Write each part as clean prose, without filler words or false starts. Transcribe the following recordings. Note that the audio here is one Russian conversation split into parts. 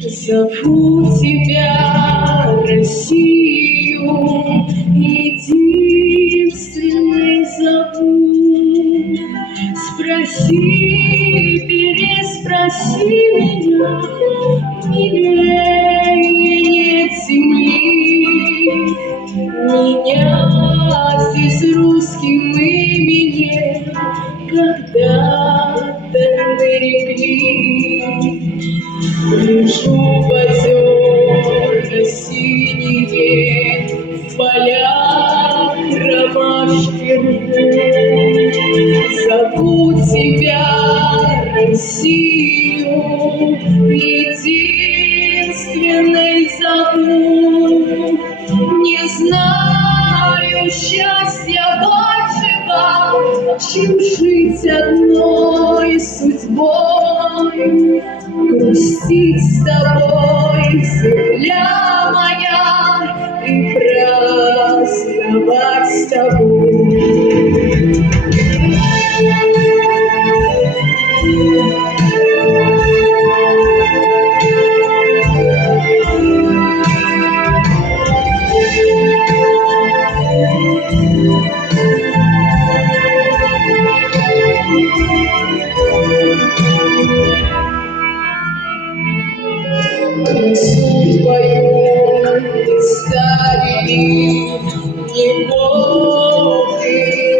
Зову тебя, Россию, единственной зову. Спроси, переспроси меня, милее нет земли. Меня здесь русским именем когда-то нарекли. Лежу в озера синие, в полях ромашки рвут. Зову тебя, Россию, единственной зову. Не знаю счастья большего, чем жить одной судьбой. Грустить с тобой, земля моя, и праздновать с тобой. Красу твою не ставили ни годы,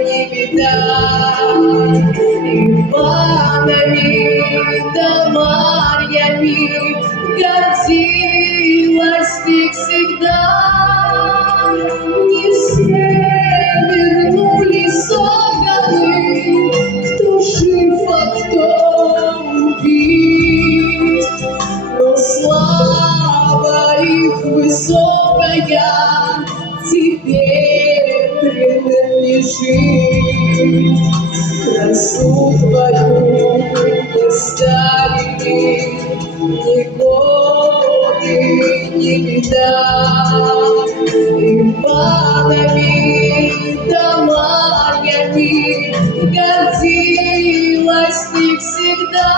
ни беда. Иванами да Марьями гордилась ты всегда. Не все вернулись соганы, кто жив, а кто убит. Но слава их высокая тебе принадлежит. Красу твою поставили ни годы, ни беда. Иванами да Марьями гордилась ты всегда.